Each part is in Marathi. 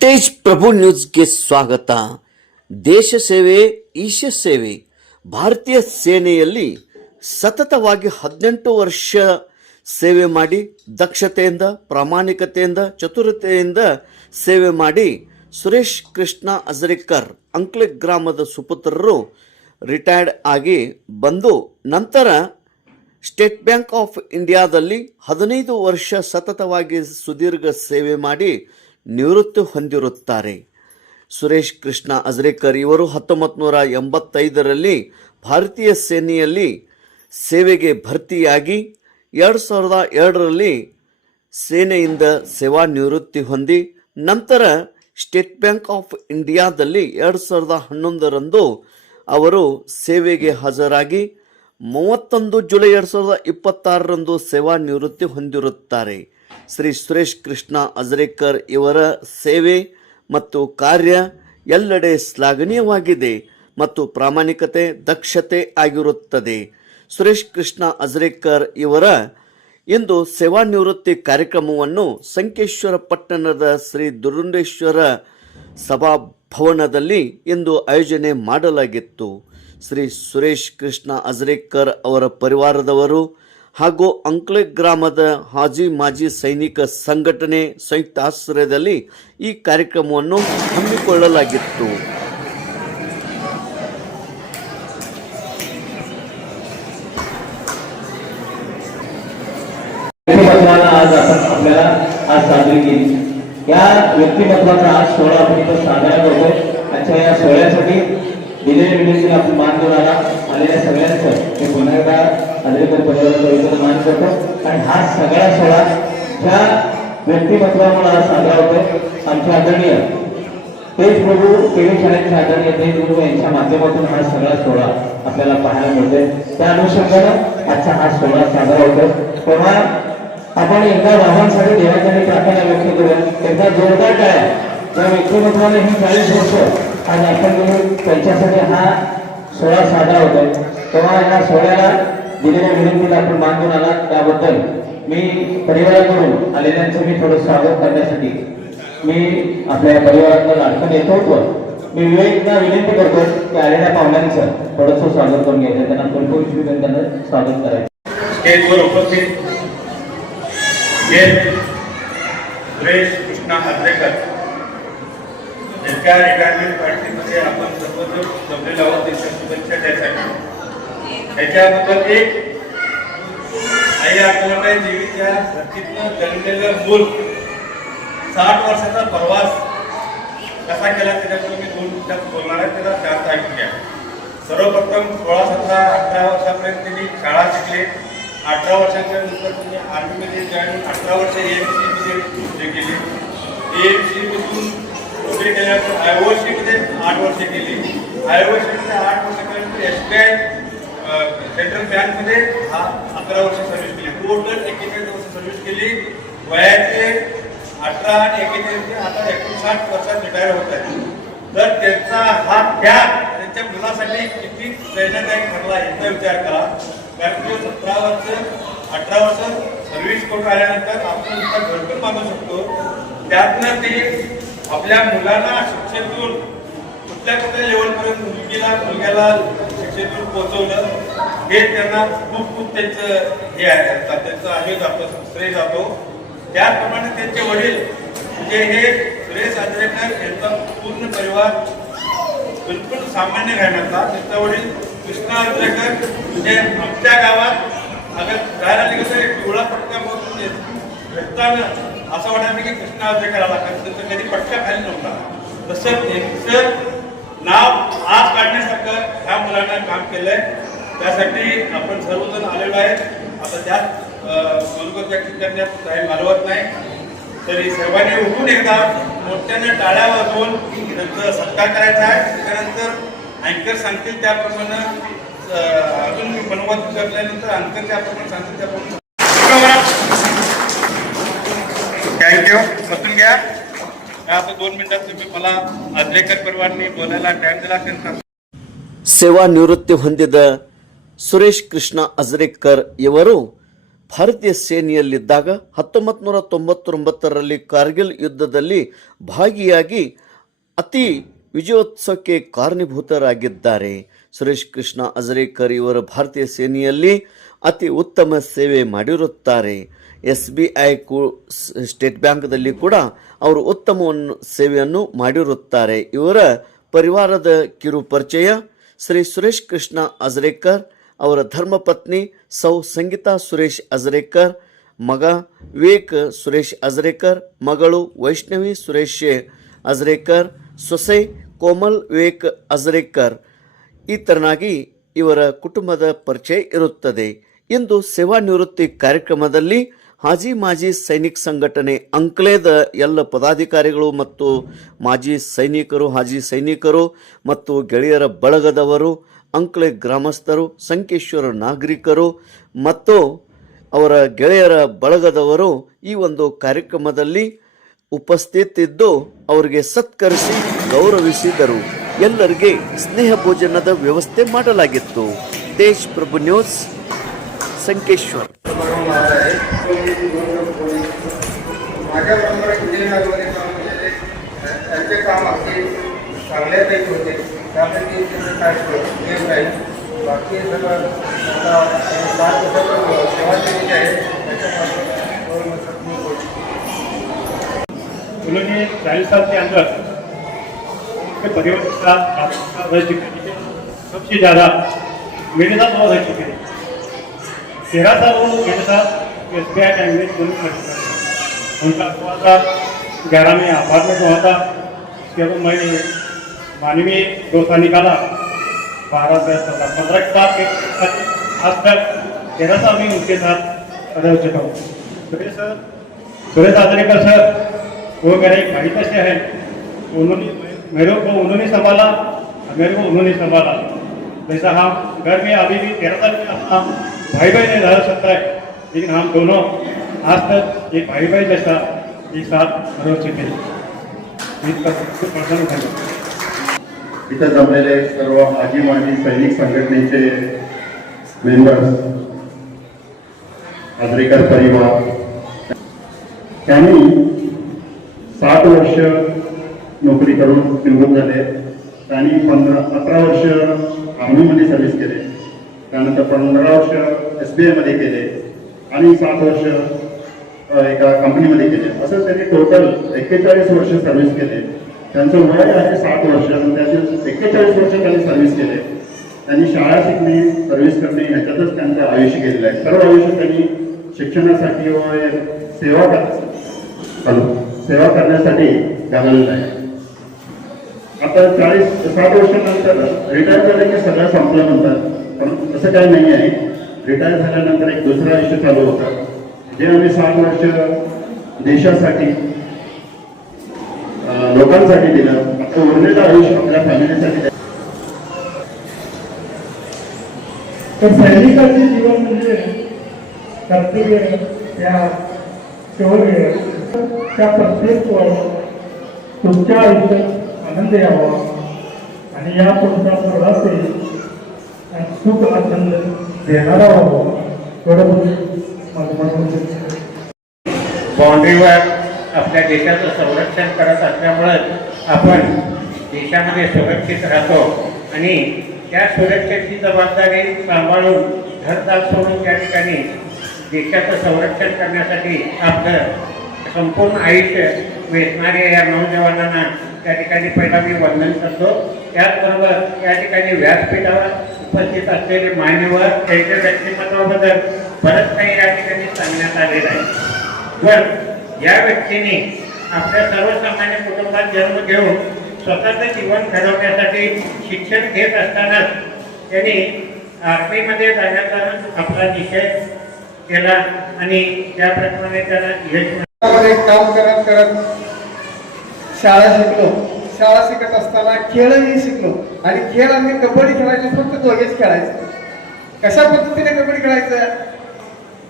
तेज प्रभु ನ್ಯೂಸ್ಗೆ ಸ್ವಾಗತ. ದೇಶ ಸೇವೆ ಈಶ ಸೇವೆ. ಭಾರತೀಯ ಸೇನೆಯಲ್ಲಿ ಸತತವಾಗಿ 18 ವರ್ಷ ಸೇವೆ ಮಾಡಿ ದಕ್ಷತೆಯಿಂದ, ಪ್ರಾಮಾಣಿಕತೆಯಿಂದ, ಚತುರತೆಯಿಂದ ಸೇವೆ ಮಾಡಿ ಸುರೇಶ್ ಕೃಷ್ಣ ಅಜರೇಕರ್ ಅಂಕ್ಲೆ ಗ್ರಾಮದ ಸುಪುತ್ರರು ರಿಟೈರ್ಡ್ ಆಗಿ ಬಂದು ನಂತರ ಸ್ಟೇಟ್ ಬ್ಯಾಂಕ್ ಆಫ್ ಇಂಡಿಯಾದಲ್ಲಿ 15 ವರ್ಷ ಸತತವಾಗಿ ಸುದೀರ್ಘ ಸೇವೆ ಮಾಡಿ ನಿವೃತ್ತಿ ಹೊಂದಿರುತ್ತಾರೆ. ಸುರೇಶ್ ಕೃಷ್ಣ ಅಜರೇಕರ್ ಇವರು 1985ರಲ್ಲಿ ಭಾರತೀಯ ಸೇನೆಯಲ್ಲಿ ಸೇವೆಗೆ ಭರ್ತಿಯಾಗಿ 2002ರಲ್ಲಿ ಸೇನೆಯಿಂದ ಸೇವಾ ನಿವೃತ್ತಿ ಹೊಂದಿ ನಂತರ ಸ್ಟೇಟ್ ಬ್ಯಾಂಕ್ ಆಫ್ ಇಂಡಿಯಾದಲ್ಲಿ 2011ರಂದು ಅವರು ಸೇವೆಗೆ ಹಾಜರಾಗಿ 31 ಜುಲೈ 2026ರಂದು ಸೇವಾ ನಿವೃತ್ತಿ ಹೊಂದಿರುತ್ತಾರೆ. ಶ್ರೀ ಸುರೇಶ್ ಕೃಷ್ಣ ಅಜರೇಕರ್ ಇವರ ಸೇವೆ ಮತ್ತು ಕಾರ್ಯ ಎಲ್ಲೆಡೆ ಶ್ಲಾಘನೀಯವಾಗಿದೆ ಮತ್ತು ಪ್ರಾಮಾಣಿಕತೆ, ದಕ್ಷತೆ ಆಗಿರುತ್ತದೆ. ಸುರೇಶ್ ಕೃಷ್ಣ ಅಜರೇಕರ್ ಇವರ ಇಂದು ಸೇವಾ ನಿವೃತ್ತಿ ಕಾರ್ಯಕ್ರಮವನ್ನು ಸಂಕೇಶ್ವರ ಪಟ್ಟಣದ ಶ್ರೀ ದುರುಂಡೇಶ್ವರ ಸಭಾಭವನದಲ್ಲಿ ಇಂದು ಆಯೋಜನೆ ಮಾಡಲಾಗಿತ್ತು. ಶ್ರೀ ಸುರೇಶ್ ಕೃಷ್ಣ ಅಜರೇಕರ್ ಅವರ ಪರಿವಾರದವರು ಹಾಗೂ ಅಂಕ್ಲೆ ಗ್ರಾಮದ ಹಾಜಿ ಮಾಜಿ ಸೈನಿಕ ಸಂಘಟನೆ ಸಂಯುಕ್ತ ಆಶ್ರಯದಲ್ಲಿ ಈ ಕಾರ್ಯಕ್ರಮವನ್ನು ಹಮ್ಮಿಕೊಳ್ಳಲಾಗಿತ್ತು. आज आपण आपल्याला आज साजरी केली. या व्यक्तिमत्वाचा आज सोहळा आपण इथं साजरा करतोय. आजच्या या सोहळ्यासाठी दिलेल्या विनंतीला आपण मान देऊन आलेल्या सगळ्यांचं मी पुन्हा एकदा अजरेकर परिवाराचा मान करतो. आणि हा सगळा सोहळा ज्या व्यक्तिमत्वामुळे आज साजरा होतोय आमच्या आदरणीय तेज प्रभू टीव्ही चॅनलच्या आदरणीय तेज प्रभू यांच्या माध्यमातून हा सगळा सोहळा आपल्याला पाहायला मिळतोय. त्या अनुषंगाने आजचा हा सोहळा साजरा होतोय. तेव्हा आपण एकदा बाबांसाठी देवासाठी प्रार्थना व्यक्त करूया. एकदा जोरदार टाळ्या. ज्या व्यक्तिमत्वाने ही 40 वर्ष आज आपण त्यांच्यासाठी हा सोहळा साजरा होतोय तेव्हा या सोहळ्याला दिलेल्या विनंतीला आपण मान देऊन आला त्याबद्दल मी परिवाराकडून आलेल्यांचं मी थोडं स्वागत करण्यासाठी मी आपल्या परिवारातलं लाडकं नेतृत्व मी विवेकला विनंती करतो की आलेल्या पाहुण्यांचं थोडंसं स्वागत करून घ्यायचं, त्यांना भरपूर त्यांना स्वागत करायचं. स्टेजवर उपस्थित सुरेश कृष्णा अजरेकर यांच्या रिटायरमेंट पार्टीमध्ये आपण सर्वजण जमलेलो आहोत त्यांच्या शुभेच्छा द्यायसाठी. त्याच्याबद्दल एक आई आपल्याला देवीच्या धरतीतनं जन्मलेलं मूल 60 वर्षाचा प्रवास कसा केला त्याच्याबद्दल मी 2 मिनिटात बोलणार आहे. त्याला जास्त ऐकून घ्या. सर्वप्रथम 16, 17, 18 वर्षापर्यंत त्यांनी शाळा शिकले. 18 वर्षाच्या नंतर त्यांनी आर्मीमध्ये जॉईन 18 वर्ष AMC केली. AMC मधून नोकरी केल्यानंतर IOC मध्ये 8 वर्ष केली. IOC मध्ये 8 वर्ष केल्यानंतर SBI सेंट्रल बँकमध्ये 11 वर्ष सर्व्हिस केली. टोटल 41 वर्ष सर्व्हिस केली. वयाचे 18 आणि 41 आता 59 वर्षात रिटायर होत आहेत. तर त्यांचा हा त्याग त्यांच्या मुलासाठी किती प्रेरणादायक ठरला याचा विचार करा. कारण की 17 वर्ष 18 वर्ष सर्व्हिस करून आल्यानंतर आपण घरकुल बांधू शकतो. त्यातनं ते आपल्या मुलांना शिक्षेतून कुठल्या लेवलपर्यंत मुलग्याला शिक्षेतून पोहोचवलं हे त्यांना खूप त्यांचं हे आहे, त्यांचा हे जातो, श्रेय जातो. त्याचप्रमाणे त्यांचे वडील म्हणजे हे सुरेश अजरेकर यांचा पूर्ण परिवार बिलकुल सामान्य घराण्यातला. त्यांचा वडील कृष्णा अजरेकर म्हणजे आमच्या गावात अगर जायला कसं आहे पिवळा पटका मग रक्तानं असं वाटायचं की कृष्णा आजरेकर आला कारण त्याचा कधी पटका खाली नव्हता. तसं त्यांचं नाव आज काढण्यासारखं ह्या मुलांना काम केलंय. त्यासाठी आपण सर्वजण आलेलो आहे. आता त्यात मनोगत व्यक्त करण्यात काही मालवत नाही. तरी सर्वांनी उठून एकदा मोठ्याने टाळ्या वाजवून त्यांचा सत्कार करायचा आहे. त्यानंतर अँकर सांगतील त्याप्रमाणे अजून मनोगत करल्यानंतर अँकर त्याप्रमाणे सांगतील त्याप्रमाणे. थँक्यू. बसून घ्या. आता 2 मिनिटात तुम्ही मला आजरेकर परिवारांनी बोलायला टाइम दिला असेल. ಸೇವಾ ನಿವೃತ್ತಿ ಹೊಂದಿದ ಸುರೇಶ್ ಕೃಷ್ಣ ಅಜ್ರೇಕರ್ ಇವರು ಭಾರತೀಯ ಸೇನೆಯಲ್ಲಿದ್ದಾಗ 1999ರಲ್ಲಿ ಕಾರ್ಗಿಲ್ ಯುದ್ಧದಲ್ಲಿ ಭಾಗಿಯಾಗಿ ಅತಿ ವಿಜಯೋತ್ಸವಕ್ಕೆ ಕಾರಣೀಭೂತರಾಗಿದ್ದಾರೆ. ಸುರೇಶ್ ಕೃಷ್ಣ ಅಜ್ರೇಕರ್ ಇವರು ಭಾರತೀಯ ಸೇನೆಯಲ್ಲಿ ಅತಿ ಉತ್ತಮ ಸೇವೆ ಮಾಡಿರುತ್ತಾರೆ. SBI ಸ್ಟೇಟ್ ಬ್ಯಾಂಕ್ದಲ್ಲಿ ಕೂಡ ಅವರು ಉತ್ತಮ ಸೇವೆಯನ್ನು ಮಾಡಿರುತ್ತಾರೆ. ಇವರ ಪರಿವಾರದ ಕಿರು ಪರಿಚಯ ಶ್ರೀ ಸುರೇಶ್ ಕೃಷ್ಣ ಅಜ್ರೇಕರ್, ಅವರ ಧರ್ಮಪತ್ನಿ ಸೌ ಸಂಗೀತಾ ಸುರೇಶ್ ಅಜ್ರೇಕರ್, ಮಗ ವಿವೇಕ್ ಸುರೇಶ್ ಅಜ್ರೇಕರ್, ಮಗಳು ವೈಷ್ಣವಿ ಸುರೇಶ್ ಅಜ್ರೇಕರ್, ಸೊಸೆ ಕೋಮಲ್ ವಿವೇಕ್ ಅಜ್ರೇಕರ್. ಈ ತರನಾಗಿ ಇವರ ಕುಟುಂಬದ ಪರಿಚಯ ಇರುತ್ತದೆ. ಇಂದು ಸೇವಾ ನಿವೃತ್ತಿ ಕಾರ್ಯಕ್ರಮದಲ್ಲಿ ಹಾಜಿ ಮಾಜಿ ಸೈನಿಕ್ ಸಂಘಟನೆ ಅಂಕ್ಲೇದ ಎಲ್ಲ ಪದಾಧಿಕಾರಿಗಳು ಮತ್ತು ಮಾಜಿ ಸೈನಿಕರು, ಹಾಜಿ ಸೈನಿಕರು ಮತ್ತು ಗೆಳೆಯರ ಬಳಗದವರು, ಅಂಕ್ಲೆ ಗ್ರಾಮಸ್ಥರು, ಸಂಕೇಶ್ವರ ನಾಗರಿಕರು ಮತ್ತು ಅವರ ಗೆಳೆಯರ ಬಳಗದವರು ಈ ಒಂದು ಕಾರ್ಯಕ್ರಮದಲ್ಲಿ ಉಪಸ್ಥಿತಿದ್ದು ಅವರಿಗೆ ಸತ್ಕರಿಸಿ ಗೌರವಿಸಿದರು. ಎಲ್ಲರಿಗೆ ಸ್ನೇಹ ಭೋಜನದ ವ್ಯವಸ್ಥೆ ಮಾಡಲಾಗಿತ್ತು. ದೇಶ್ ಪ್ರಭು ನ್ಯೂಸ್, संकेश्वर. माझ्याबरोबर त्यांचे काम अगदी चांगल्यापैकी होते. त्यापैकी त्याचं काय नियम नाही. बाकी सगळं सेवा केलेली आहे. उन्होंने 40 साल के अंदर उनके परिवार के साथ रह चुके हैं. सबसे ज़्यादा मेरे साथ वो रह चुके हैं. 13 साल वो मेरे साथ SBI बैंक में दोनों कर चुका है. उनका हुआ था 11 में अपार्टमेंट हुआ था. उसके बाद मैंने मानवीय 2 साल निकाला. 12 से 15 के साथ आज तक 13 साल में उनके साथ रह चुका हूँ. सुरेश आजरेकर सर वो मेरे एक भाई कैसे हैं. उन्होंने उन्होंने संभाला, मेरे को उन्होंने संभाला. जैसा हम घर में अभी भी 13 साल में अपना भाई भाई नहीं रह सकता है, लेकिन हम दोनों आज तक एक भाई भाई जैसा एक साथ रह चुके हैं. इथं जमलेले सर्व आजी माजी सैनिक संघटनेचे मेंबर्स, आजरेकर परिवार, त्यांनी 7 वर्ष नोकरी करून निवृत्त झाले. त्यांनी 18 वर्ष आर्मीमध्ये सर्व्हिस केले. त्यानंतर 15 वर्ष SBI मध्ये केले आणि 7 वर्ष एका कंपनीमध्ये केले. असं त्यांनी टोटल 41 वर्ष सर्व्हिस केले. त्यांचं वय आहे 60 वर्ष. त्यातील 41 वर्ष त्यांनी सर्व्हिस केले. त्यांनी शाळा शिकणे, सर्व्हिस करणे ह्याच्यातच त्यांचं आयुष्य गेलेलं आहे. सर्व आयुष्य त्यांनी शिक्षणासाठी व सेवा करण्यासाठी घालवलेलं आहे. आता 60 वर्षानंतर रिटायर झालं की सगळं संपलं म्हणतात, पण असं काही नाही आहे. रिटायर झाल्यानंतर एक दुसरं आयुष्य चालू होतं. जे आम्ही 60 वर्ष देशासाठी लोकांसाठी दिलं, आता उरलेलं आयुष्य आपल्या फॅमिलीसाठी. तर सैनिकांचे जीवन म्हणजे कर्तव्य, त्या शौर्य, त्या प्रत्येक तुमच्या आयुष्यात आनंद यावा आणि या पुढचा प्रवास सुख आनंद देणारा व्हावा. बाउंड्रीवर आपल्या देशाचं संरक्षण करत असल्यामुळे आपण देशामध्ये सुरक्षित राहतो आणि त्या सुरक्षेची जबाबदारी सांभाळून घरदार सोडून त्या ठिकाणी देशाचं संरक्षण करण्यासाठी आपलं संपूर्ण आयुष्य वेचणाऱ्या या नौजवानांना त्या ठिकाणी पहिला मी वंदन करतो. त्याचबरोबर या ठिकाणी व्यासपीठावर उपस्थित असलेले मान्यवर त्यांच्या व्यक्तिमत्वाबद्दल बरंच काही या ठिकाणी सांगण्यात आलेलं आहे. पण या व्यक्तीने आपल्या सर्वसामान्य कुटुंबात जन्म घेऊन स्वतःचं जीवन घडवण्यासाठी शिक्षण घेत असतानाच त्यांनी आर्मीमध्ये जाण्याचा आपला निश्चय केला आणि त्याप्रमाणे त्याला यश मध्ये काम करत करत शाळा शिकलो. शाळा शिकत असताना खेळही शिकलो आणि खेळ आम्ही कबड्डी खेळायचो, फक्त दोघेच खेळायचो. कशा पद्धतीने कबड्डी खेळायचं,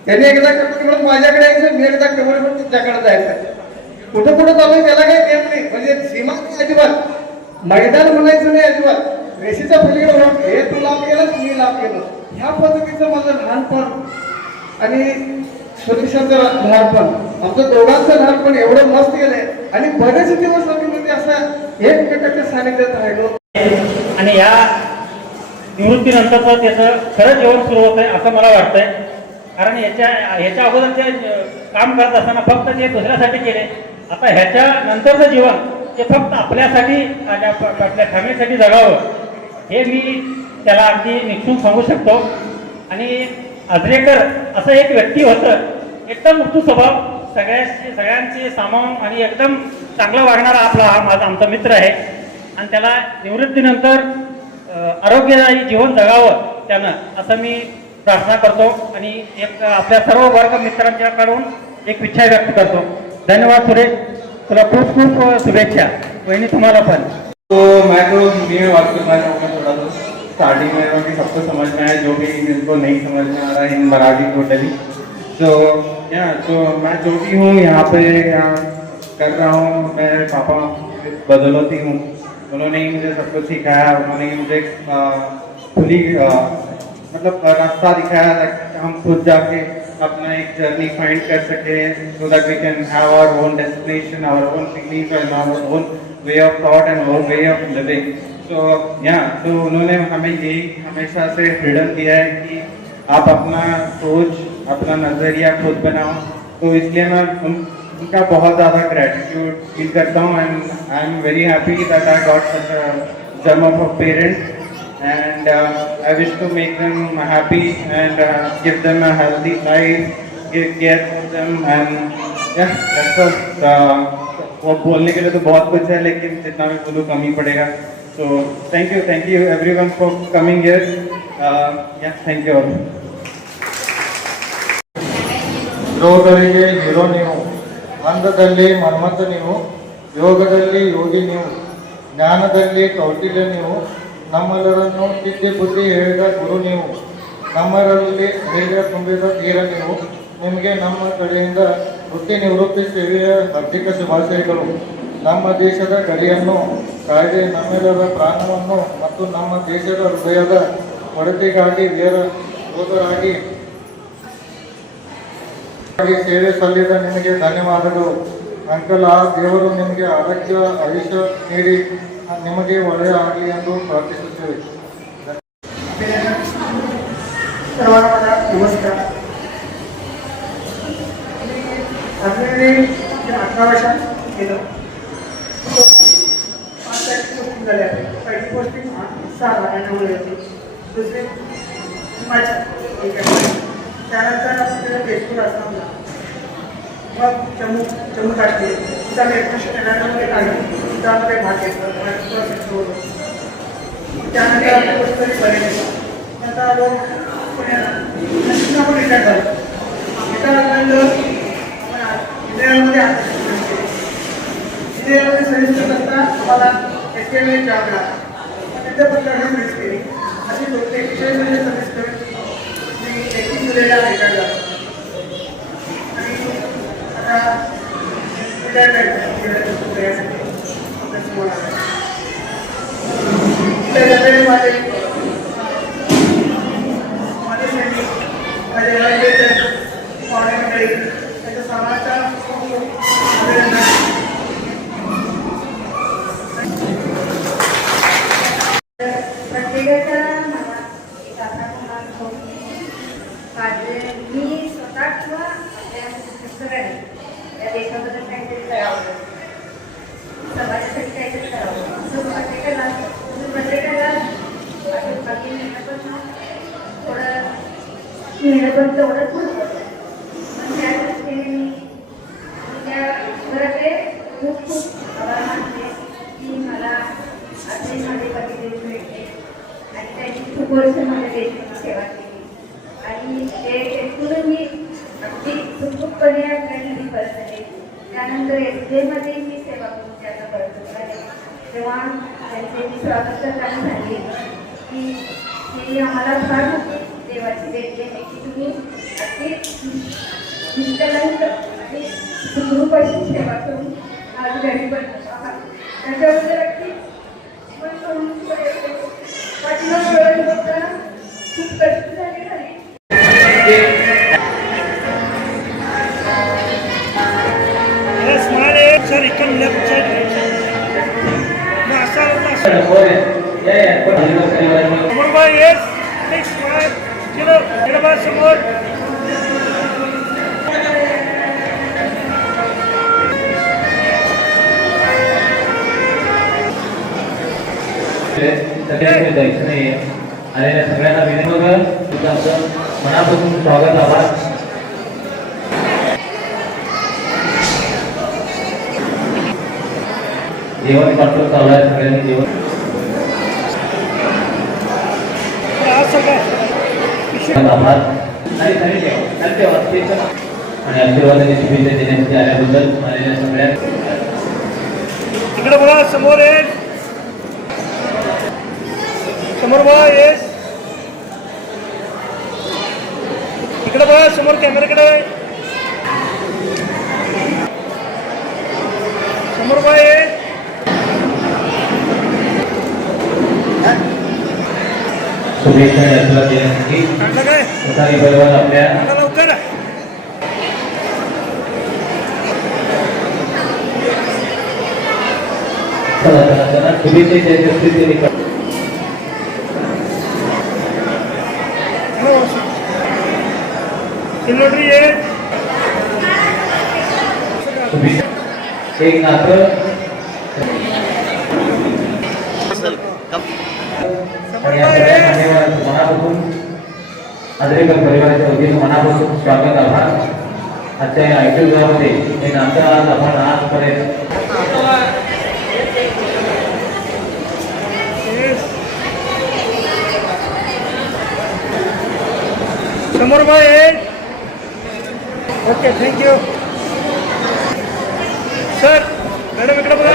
त्याने एकदा कबड्डी म्हणून माझ्याकडे यायचं, मी एकदा कबड्डी म्हणून तुमच्याकडे जायचं. कुठं कुठं चालू त्याला काही देत नाही, म्हणजे सीमा नाही अजिबात, मैदान म्हणायचं नाही अजिबात. रेषेच्या पलीकडे होऊन हे तू लाभ केलंस, मी लाभ केलं, ह्या पद्धतीचं माझं लहानपण आणि सुरेशाचं लहानपण, आमचं दोघांचं लहानपण एवढं मस्त गेलंय. आणि बरेच दिवस आम्ही म्हणजे असं एकमेकाच्या सानिध्यात राहिलो. आणि या निवृत्तीनंतरचं त्याचं खरं जीवन सुरू होत आहे असं मला वाटतंय. कारण ह्याच्या अगोदर ते काम करत असताना फक्त ते दुसऱ्यासाठी केले, आता ह्याच्या नंतरचं जीवन ते फक्त आपल्यासाठी आणि आपल्या फॅमिलीसाठी जगावं हे मी त्याला अगदी निश्चित सांगू शकतो. आणि आजरेकर असं एक व्यक्ती होतं, एकदम मृत्यू स्वभाव, सगळ्यांची सामावून आणि एकदम चांगला वागणारा हा माझा आमचा मित्र आहे. आणि त्याला निवृत्तीनंतर आरोग्यदायी जीवन जगावं त्यानं असं मी प्रार्थना करतो आणि एक आपल्या सर्व वर्ग मित्रांच्याकडून एक इच्छा व्यक्त करतो. धन्यवाद सुरेश, तुला खूप खूप शुभेच्छा. वहिनी तुम्हाला पण. तो मैं तो हिंदी में बात करना चाहूँगा थोड़ा सा. स्टार्टिंग में क्योंकि सबको समझ में आया, जो भी जिनको नहीं समझ में आ रहा है इन मराठी टोटली. तो मैं जो भी हूँ यहाँ पे कर रहा हूँ, मैं पापा बदौलती हूँ. उन्होंने ही मुझे सब कुछ सिखाया, उन्होंने ही मुझे खुली मतलब रास्ता दिखाया ताकि हम खुद जाके अपना एक जर्नी फाइंड कर सके, so that we can have our own destination, our own feelings and our own way of thought and our way of living. तो उन्होंने हमें यही हमेशा से फ्रीडम दिया है कि आप अपना सोच, अपना नज़रिया खुद बनाओ. तो इसलिए मैं उनका बहुत ज़्यादा ग्रेटिट्यूड फील करता हूँ. And I am very happy that I got such a gem of a parents. And I wish to make them happy and give them a healthy life, give care for them, and yeah, that's all. वो बोलने के लिए तो बहुत कुछ है, लेकिन जितना भी बोलूँ कम ही पड़ेगा. So thank you everyone for coming here. Yeah, thank you all. ರೋಗಗಳಿಗೆ ಹೀರೋ ನೀವು, ಅಂದದಲ್ಲಿ ಮನ್ಮಥ ನೀವು, ಯೋಗದಲ್ಲಿ ಯೋಗಿ ನೀವು, ಜ್ಞಾನದಲ್ಲಿ ಕೌಟಿಲ್ಯ ನೀವು, ನಮ್ಮೆಲ್ಲರನ್ನು ತಿದ್ದಿ ಬುದ್ಧಿ ಹೇಳಿದ ಗುರು ನೀವು, ನಮ್ಮರಲ್ಲಿ ಧೈರ್ಯ ತುಂಬಿದ ತೀರ ನೀವು. ನಿಮಗೆ ನಮ್ಮ ಕಡೆಯಿಂದ ವೃತ್ತಿ ನಿವೃತ್ತಿ ಸೇವೆಯ ಹಾರ್ದಿಕ ಶುಭಾಶಯಗಳು. ನಮ್ಮ ದೇಶದ ಗಡಿಯನ್ನು ಕಾಯ್ದೆ ನಮ್ಮೆಲ್ಲರ ಪ್ರಾಣವನ್ನು ಮತ್ತು ನಮ್ಮ ದೇಶದ ಹೃದಯದ ಒಡತಿಗಾಗಿ ವೀರ ಯೋಧರಾಗಿ ಸೇವೆ ಸಲ್ಲಿದ ನಿಮಗೆ ಧನ್ಯವಾದಗಳು. ಅಂಕಲ್, ಆ ದೇವರು ನಿಮಗೆ ಆರೋಗ್ಯ ಆಯುಷ್ಯ ನೀಡಿ ನಿಮಗೆ ಒಳ್ಳೆಯ ಆಗಲಿ ಎಂದು ಪ್ರಾರ್ಥಿಸುತ್ತೇವೆ. सर्वांना नमस्कार. आम्ही 18 वर्षात गेलो. 5 तारखेची पोस्टिंग झाली आहे. पहिली पोस्टिंग 6 महिन्यामध्ये होती, दुसरी त्यानंतर आपल्याला तेजपूर असताना मग जम्मू काश्मीर तिथं मी 1999 काढली. त्यामध्ये भाग घेतला. त्यानंतर आपल्या गोष्टी बरे नंतर आलो पुण्याला. आपण रिटायर झालो. रिटायर झाल्यानंतर इंजिनिअरमध्ये इंजिनिअरमध्ये सर्व्हिस करत असताना आम्हाला STM जॉब मिळाला. तिथे पण सर्व्हिस केली. अशी 41 वर्ष सर्व्हिस करून मी 31 जुलैला रिटायर झालो. आणि आता रिटायरमेंट त्याच्या समाजाचा प्रत्येकाच्या मनात एक असा असतो मी स्वतः किंवा आपल्या सगळ्यांनी या देशाबद्दल काहीतरी करावं, समाजासाठी काहीतरी करावं असं प्रत्येकाला बाकी मेहनत पण थोडं मेहनत पण तेवढंच खूप वर्ष माझ्या देशाची सेवा केली आणि ते तेथून मी अगदी सुखरूपपणे आपल्याला ही परत आले. त्यानंतर SJ मध्ये मी सेवा करून त्यांना परत आले. तेव्हा त्यांचे मी स्वागत करताना सांगले की आम्हाला फार मोठी देवाची देणगी आहे की तुम्ही अगदी निष्कलंक आणि सुखरूप अशी सेवा करून आज घरी बनवत आहात. त्याच्याबद्दल अगदी मन करून पाठीमाग वेळ बघताना खूप कष्ट झाले. Sir, you come left side, right side. No, sir. More by yes. Next one. Chalo, get about some more. दर्शन आलेल्या सगळ्यांना विनंती मनापासून स्वागत. आभार. जेवण पात्र चालू आहे. सगळ्यांनी जेवण आभार आणि धन्यवाद आणि आशीर्वादाची शुभेच्छा देण्यासाठी आल्याबद्दल आलेल्या सगळ्या इकडे बघा समोर आहे. समोर बघा येस. इकडे बघा समोर कॅमेराकडे समोर बघा ये. शुभेच्छा आशीर्वाद देण्यासाठी काढलं काय सकाळी परिवार आपल्या काढा लवकर. शुभेच्छा द्यायची किल्लोटरी आहे. एक नातं मनापासून आदरेकर परिवाराच्या वतीने मनापासून स्वागत. आभार. आजच्या या आयुष्यामध्ये हे नातं आज आपण आजपर्यंत समोर बाय आहे. Okay thank you sir. मॅडम इकडे बघा.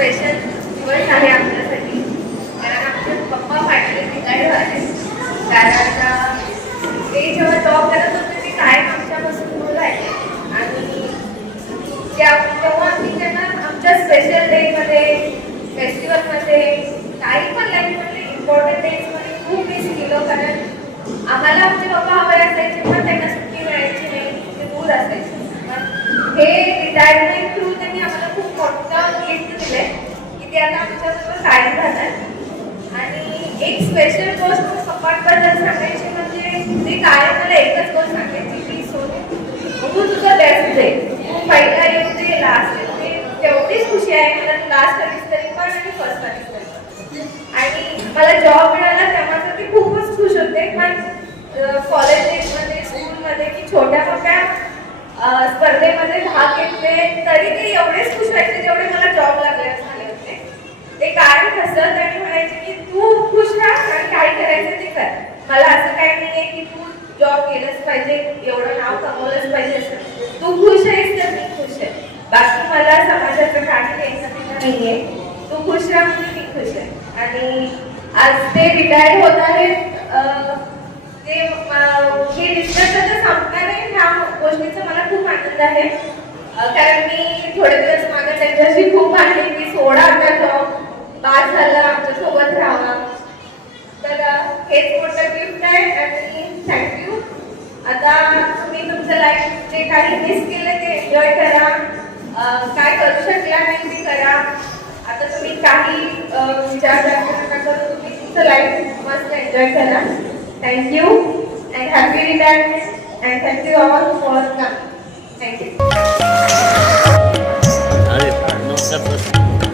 स्पेशल दिवस आहे आमच्यासाठी कारण आमचे पप्पा फाटले रिटायर झाले. कारण ते जेव्हा जॉब करत होते ते कायम आमच्यापासून दूर राहिले आणि तेव्हा आम्ही त्यांना आमच्या स्पेशल डेमध्ये फेस्टिवलमध्ये काही पण लाईफमध्ये इम्पॉर्टंट डेजमध्ये खूप मिस केलं. कारण आम्हाला आमचे पप्पा हवे असायचे पण त्यांना सुट्टी मिळायची नाही. ते दूर असायचे. हे रिटायरमेंट थ्रू त्यांनी आम्हाला खूप मोठं गिफ्ट दिलंय की ते आता आमच्याबरोबर कायम राहतात. आणि एक स्पेशल गोष्ट पप्पांबद्दल सांगायची म्हणजे ते कायम मला एकच गोष्ट सांगायची की सोनू तू तुझं बेस्ट दे. तू पहिला येऊ दे लास्ट येऊ दे. तेवढीच खुशी आहे मला लास्ट आलीस तरी पण आणि फर्स्ट आलीस तरी पण. आणि मला जॉब मिळाला तेव्हा तर ते खूपच खुश होते. पण कॉलेज डेजमध्ये स्कूलमध्ये की छोट्या मोठ्या स्पर्धेमध्ये भाग घेतले तरी ते एवढेच खुश व्हायचे जेवढे मला जॉब लागले झाले होते. ते कायम हसत आणि म्हणायचे की तू खुश राहा आणि काय करायचं ते कर. मला असं काही नाहीये की तू जॉब केलंच पाहिजे एवढं नाव कमवलंच पाहिजे असं. तू खुश आहेस तर मी खुश आहे. बाकी मला समाजाचं काही टेन्शन नाहीये. तू खुश राहा म्हणजे मी खुश आहे. आणि आज ते रिटायर होत आहेत हे डिस्कस आता संपणार आहे ह्या गोष्टीचा मला खूप आनंद आहे. कारण मी थोडे दिवस मागे त्यांच्याशी खूप भांडली की सोडा आता जॉब बाद झाला आमच्यासोबत राहावा. तर हेच मोठं गिफ्ट आहे आणि थँक्यू. आता तुम्ही तुमचं लाईफ जे काही मिस केलं ते एन्जॉय करा. काय करू शकला नाही ते करा. आता तुम्ही काही विचार नका करू. तुम्ही तुमचं लाईफ मस्त एन्जॉय करा. Thank you and happy retirement and thank you all for coming. Thank you. अरे नमस्कार सर.